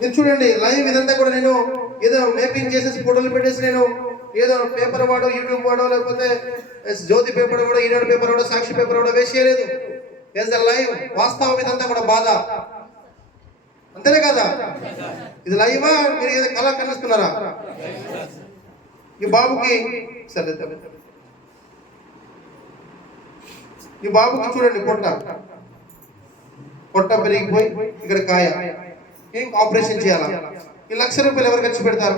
మీరు చూడండి లైవ్ ఇదంతా కూడా నేను ఏదో మేకింగ్ చేసేసి ఫోటోలు పెట్టేసి నేను ఏదో పేపర్ వాడో యూట్యూబ్ వాడో లేకపోతే జ్యోతి పేపర్ వాడో ఈనాడు పేపర్ వాడో సాక్షి పేపర్ వాడో వేసేయలేదు. ఎస్ ద లైవ్ వాస్తవం ఇదంతా కూడా బాధ, అంతేనే కదా? ఇది లైవా మీరు ఏదో కళ కనిస్తున్నారా? ఈ బాబుకి సరే ఈ బాబుకి చూడండి పొట్ట పెరిగిపోయి ఇక్కడ కాయ, ఏం ఆపరేషన్ చేయాలా? ఈ ₹1,00,000 ఎవరు ఖర్చు పెడతారు?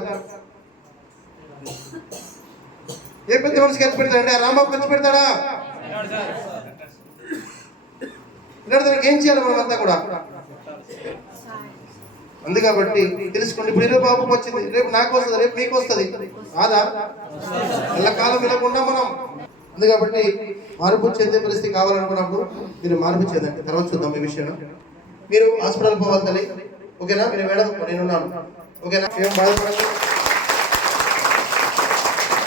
ఏ పెద్ద మనిషి ఖర్చు పెడతాడంటే రాంబాబు ఖర్చు పెడతాడా? దానికి ఏం చేయాలి మనం అంతా కూడా? అందుకబట్టి తెలుసుకోండి. ఇప్పుడు ఇరవై బాబుకి వచ్చింది, రేపు నాకు వస్తుంది, రేపు మీకు వస్తుంది, కాదా? ఎల్లకాలం వినకుండా మనం. అందుకబట్టి మార్పు చెందే పరిస్థితి కావాలనుకున్నప్పుడు మీరు మార్పు చెందండి. తర్వాత చూద్దాం ఈ విషయం. మీరు హాస్పిటల్ పోవాలి తల్లి, ఓకేనా? మీరు మేడం నేనున్నాను, ఓకేనా? ఏం బాధపడదు,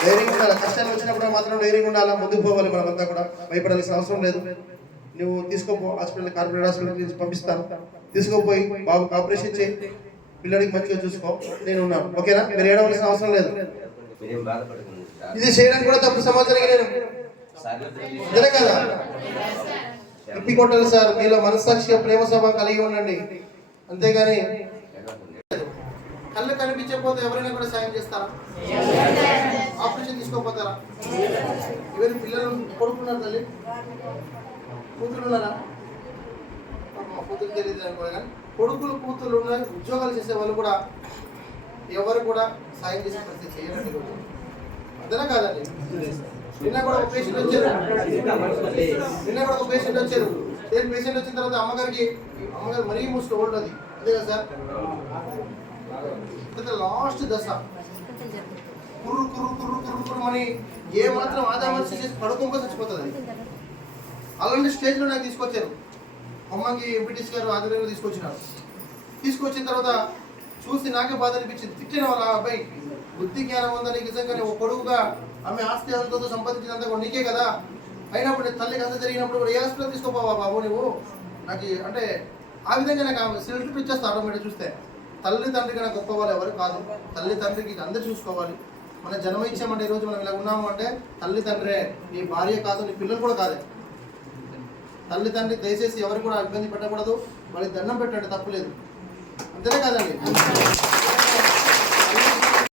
ధైర్యంగా ఉండాలి. కష్టాలు వచ్చినప్పుడు మాత్రం ధైర్యంగా ఉండాలి, ముందుకు పోవాలి. మనమంతా కూడా భయపడాల్సిన అవసరం లేదు. నువ్వు తీసుకోపో హాస్పిటల్, కార్పొరేట్ హాస్పిటల్ నుంచి పంపిస్తాను, తీసుకోపోయి బాబుకి ఆపరేషన్ చేయి, పిల్లడికి మంచిగా చూసుకో, నేను ఉన్నాను, ఓకేనా? మీరు ఏడవలసిన అవసరం లేదు. ఇది చేయడానికి కూడా తప్పు సమాచారం నేను అంతే కదా? ఎప్పి కొట్టాలి సార్, మీలో మనస్సాక్షి ప్రేమ స్వభావం కలిగి ఉండండి, అంతేగాని కళ్ళు కనిపించకపోతే ఎవరైనా కూడా సాయం చేస్తారా? ఆపరేషన్ తీసుకోపోతారా? ఎవరి పిల్లలు కొడుకున్నారు తల్లి, కూతురు ఉన్నారా? కూతురు తెలియదు అనుకోవాలి, కానీ కొడుకులు కూతురు ఉన్నాయి, ఉద్యోగాలు చేసే వాళ్ళు కూడా ఎవరు కూడా సాయం చేసే పరిస్థితి చేయరండి. అదేనా కాదండి? నిన్న కూడా ఒక పేషెంట్ వచ్చారు, పేషెంట్ వచ్చిన తర్వాత అమ్మగారు మరీ మోస్ట్ ఓల్డ్, అది అదే కదా సార్, లాస్ట్ దశ కుర్రు కుర్రు కుర్రు కుర్రు కుర్రు అని ఏ మాత్రం ఆదాయం చేసి పడుకోక చచ్చిపోతుంది. అలాంటి స్టేజ్లో నాకు తీసుకొచ్చారు. అమ్మకి ఎంపీటీసీ గారు ఆధ్వర్యంలో తీసుకొచ్చిన తర్వాత చూసి నాకే బాధ అనిపించింది. తిట్టిన వాళ్ళ అబ్బాయి బుద్ధి జ్ఞానం ఉందని నిజంగానే ఒక కొడుకుగా ఆమె ఆస్తి అంతా సంపాదించినంత కూడా నీకే కదా, అయినప్పుడు నీ తల్లికి అంత జరిగినప్పుడు కూడా ఏ హాస్పిటల్ తీసుకోపోవా బాబు నువ్వు? నాకు అంటే ఆ విధంగా నాకు సిలిండర్ ఇచ్చేస్తా ఆటోమేటిక్. చూస్తే తల్లి తండ్రికి నాకు గొప్ప వాళ్ళు ఎవరు కాదు, తల్లి తండ్రికి అందరు చూసుకోవాలి. మనం జన్మ ఇచ్చామంటే ఈరోజు మనం ఇలా ఉన్నాము అంటే తల్లి తండ్రే, నీ భార్య కాదు, నీ పిల్లలు కూడా కాదే. తల్లి తండ్రి దయచేసి ఎవరు కూడా ఇబ్బంది పెట్టకూడదు, వాళ్ళకి దండం పెట్టండి, తప్పులేదు, అంతేనే కాదండి.